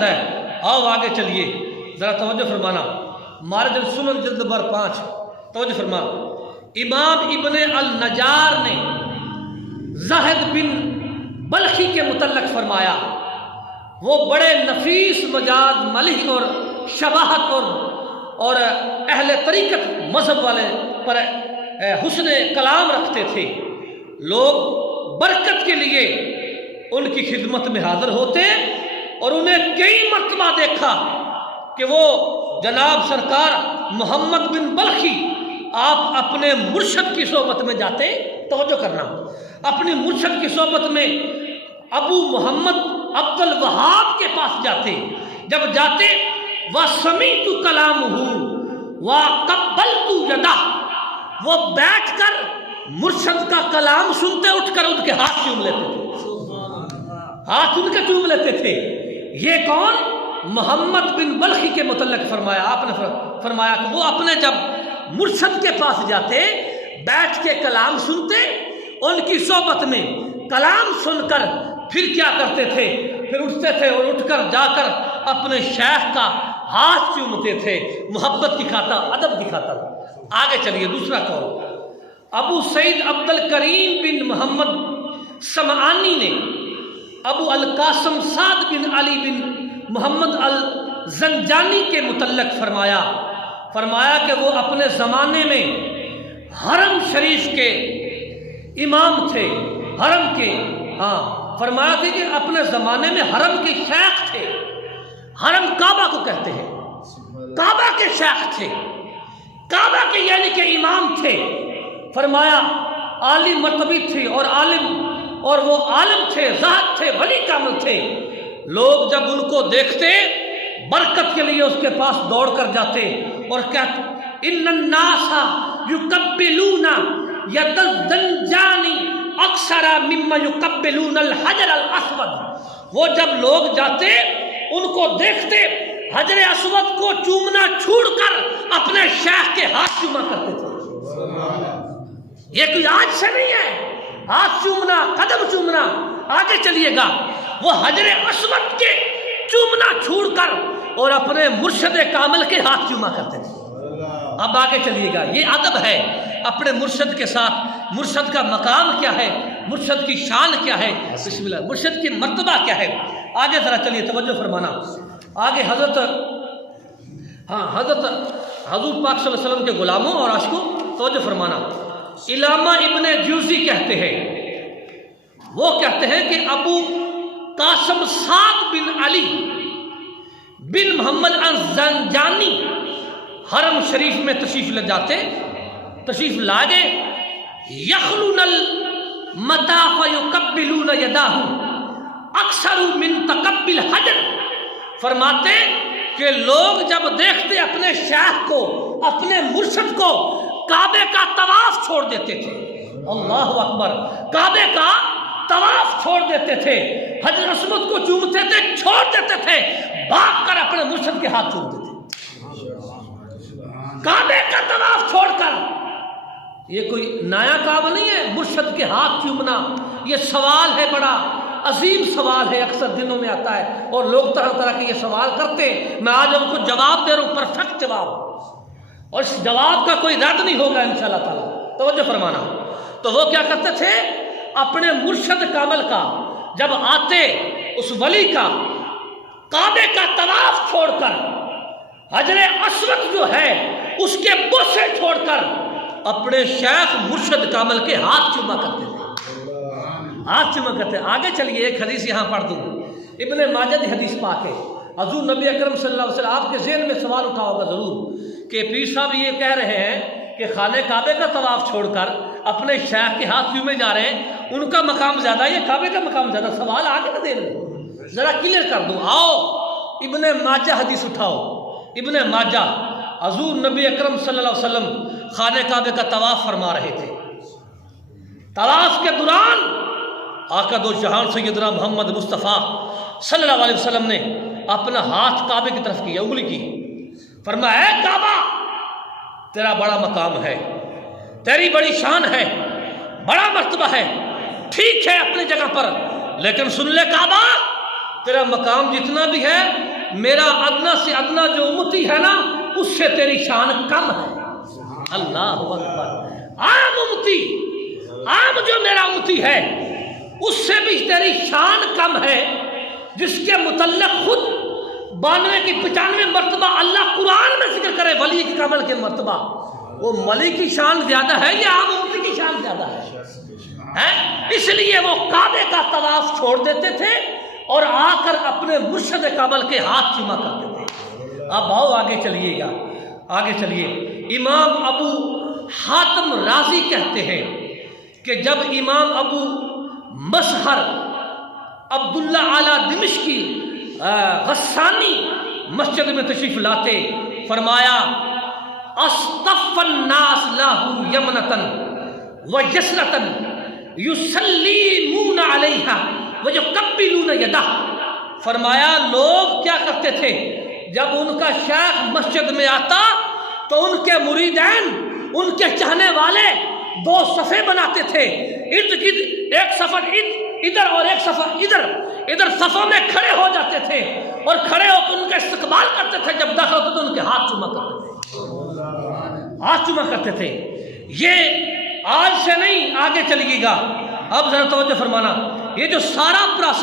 درد ہے. آؤ آگے چلیے ذرا توجہ فرمانا. مارج السنن جلد نمبر 5 توجہ فرما. امام ابن النجار نے زاہد بن بلخی کے متعلق فرمایا وہ بڑے نفیس مجاز ملح اور شباہت اور اہل طریقت مذہب والے پر حسن کلام رکھتے تھے. لوگ برکت کے لیے ان کی خدمت میں حاضر ہوتے اور انہیں کئی مرتبہ دیکھا کہ وہ جناب سرکار محمد بن بلخی آپ اپنے مرشد کی صحبت میں جاتے. توجہ کرنا, اپنی مرشد کی صحبت میں ابو محمد عبد الوہاب کے پاس جاتے. جب جاتے وَسَمِعْتُ كَلَامُهُ وَقَبَّلْتُ يَدَهُ, وہ بیٹھ کر مرشد کا کلام سنتے اٹھ کر ان کے ہاتھ چوم لیتے تھے, ہاتھ ان کے چوم لیتے تھے. یہ کون؟ محمد بن بلخی کے متعلق فرمایا. آپ نے فرمایا کہ وہ اپنے جب مرشد کے پاس جاتے بیٹھ کے کلام سنتے, ان کی صحبت میں کلام سن کر پھر کیا کرتے تھے, پھر اٹھتے تھے اور اٹھ کر جا کر اپنے شیخ کا ہاتھ چومتے تھے محبت کی خاطر, ادب کی خاطر. آگے چلیے دوسرا قول. ابو سعید عبد الکریم بن محمد سمعانی نے ابو القاسم سعد بن علی بن محمد الزنجانی کے متعلق فرمایا کہ وہ اپنے زمانے میں حرم شریف کے امام تھے. حرم کے فرمایا تھا کہ اپنے زمانے میں حرم کے شیخ تھے. حرم کعبہ کو کہتے ہیں, کعبہ کے شیخ تھے, کعبہ کے یعنی کہ امام تھے. فرمایا عالم مرتبی تھے اور وہ عالم تھے, زاہد تھے, ولی کامل تھے. لوگ جب ان کو دیکھتے برکت کے لیے اس کے پاس دوڑ کر جاتے اور کہتے ان الناس یقبلون ید الزنجانی اکثر مما یقبلون الحجر الاسود. وہ جب لوگ جاتے ان کو دیکھتے حجر اسود کو چومنا چھوڑ کر اپنے شیخ کے ہاتھ چوما کرتے تھے. یہ کوئی آج سے نہیں ہے, ہاتھ چومنا, قدم چومنا. آگے چلیے گا. وہ حجر اسود کے چومنا چھوڑ کر اور اپنے مرشد کامل کے ہاتھ چوما کرتے تھے. اب آگے چلیے گا. یہ ادب ہے اپنے مرشد کے ساتھ. مرشد کا مقام کیا ہے, مرشد کی شان کیا ہے, بسم اللہ, مرشد کی مرتبہ کیا ہے. آگے ذرا چلیے توجہ فرمانا. آگے حضرت حضور پاک صلی اللہ علیہ وسلم کے غلاموں اور عاشقوں توجہ فرمانا. علامہ ابن جوزی کہتے ہیں, وہ کہتے ہیں کہ ابو قاسم سعد بن علی بن محمد الزنجانی حرم شریف میں تشریف لاگے. یخلون المطاف یقبلون یداہ اکثر من تقبل حجر. فرماتے کہ لوگ جب دیکھتے اپنے شیخ کو, اپنے مرشد کو, کعبے کا طواف چھوڑ دیتے تھے. اللہ اکبر, کعبے کا طواف چھوڑ دیتے تھے, حجر اسود کو چومتے تھے, چھوڑ دیتے تھے, بھاگ کر اپنے مرشد کے ہاتھ چومتے تھے. کعبے کا طواف چھوڑ کر. یہ کوئی نیا کام نہیں ہے مرشد کے ہاتھ چومنا. یہ سوال ہے, بڑا عظیم سوال ہے, اکثر دنوں میں آتا ہے اور لوگ طرح طرح کے یہ سوال کرتے ہیں. میں آج ان کو جواب دے رہا ہوں, پرفیکٹ جواب, اور اس جواب کا کوئی رد نہیں ہوگا انشاءاللہ تعالی. توجہ فرمانا. تو وہ کیا کرتے تھے, اپنے مرشد کامل کا جب آتے, اس ولی کا کعبے کا طواف چھوڑ کر, حجر اسود جو ہے اس کے بوسے چھوڑ کر اپنے شیخ مرشد کامل کے ہاتھ چوما کرتے تھے, ہاتھ چوما کرتے. آگے چلیے, ایک حدیث یہاں پڑھ دوں. ابن ماجہ کی حدیث پاک ہے. حضور نبی اکرم صلی اللہ علیہ وسلم, آپ کے ذہن میں سوال اٹھا ہوگا ضرور کہ پیر صاحب یہ کہہ رہے ہیں کہ خانہ کعبے کا طواف چھوڑ کر اپنے شیخ کے ہاتھ چومے جا رہے ہیں, ان کا مقام زیادہ ہے یا کعبے کا مقام زیادہ؟ سوال آگے نہ دے لیں, ذرا کلیئر کر دوں. آؤ ابن ماجہ حدیث اٹھاؤ. ابن ماجہ, حضور نبی اکرم صلی اللہ علیہ وسلم خانہ کعبے کا طواف فرما رہے تھے. طواف کے دوران آقا دو جہان سیدنا محمد مصطفیٰ صلی اللہ علیہ وسلم نے اپنا ہاتھ کعبے کی طرف کیا, انگلی کی. فرمایا اے کعبہ, تیرا بڑا مقام ہے, تیری بڑی شان ہے, بڑا مرتبہ ہے, ٹھیک ہے اپنی جگہ پر, لیکن سن لے کعبہ, تیرا مقام جتنا بھی ہے میرا ادنا سے ادنا جو امتی ہے نا اس سے تیری شان کم ہے۔ اللہ اکبر، عام امتی، عام جو میرا امتی ہے اس سے بھی تیری شان کم ہے، جس کے متعلق خود 92 کی 95 مرتبہ اللہ قرآن میں ذکر کرے ولی کی کامل کے مرتبہ، وہ ولی کی شان زیادہ ہے یا عام امتی کی شان زیادہ ہے؟ اس لیے وہ کعبے کا طواف چھوڑ دیتے تھے اور آ کر اپنے مرشد کامل کے ہاتھ چوما کرتے تھے۔ اب آؤ آگے چلیے گا، آگے چلیے۔ امام ابو حاتم رازی کہتے ہیں کہ جب امام ابو مسحر عبداللہ اعلیٰ دمشقی غسانی مسجد میں تشریف لاتے، فرمایا اصطف الناس لاہو یمنتن و یسرتن یسلیمون علیہا ویقبلون یدہ۔ فرمایا لوگ کیا کرتے تھے، جب ان کا شیخ مسجد میں آتا تو ان کے مریدین، ان کے چاہنے والے دو صفے بناتے تھے، ارد گرد ایک صف ادھر اور ایک صف ادھر صفوں میں کھڑے ہو جاتے تھے اور کھڑے ہو کر ان کا استقبال کرتے تھے، جب داخل ہوتے تو ان کے ہاتھ چوما کرتے تھے، ہاتھ چوما کرتے تھے۔ یہ آج سے نہیں، آگے چلیے گا۔ اب ذرا توجہ فرمانا، یہ جو سارا پروسیس